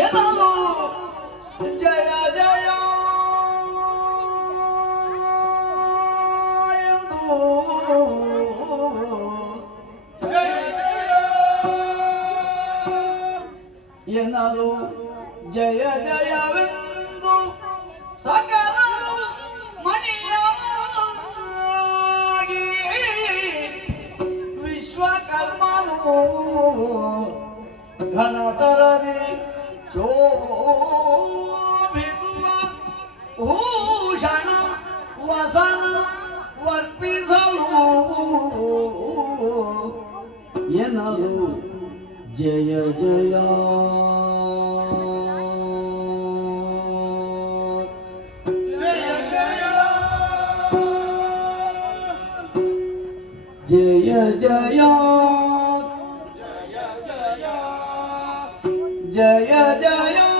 ಎನ್ನಲು ಜಯ ಜಯ ಎಂದು ಎನ್ನಲು ಜಯ ಜಯವೆಂದು ಸಕಲರು ಮಣಿಯಾಗಿ ವಿಶ್ವಕರ್ಮನು ಘನತರದಿ ಶೋಭಿಸುವ ಭೂಷಣ ವಸನ ವರ್ಪಿಸಲು ಎನ್ನಲು ಜಯ ಜಯ जय जय जय जय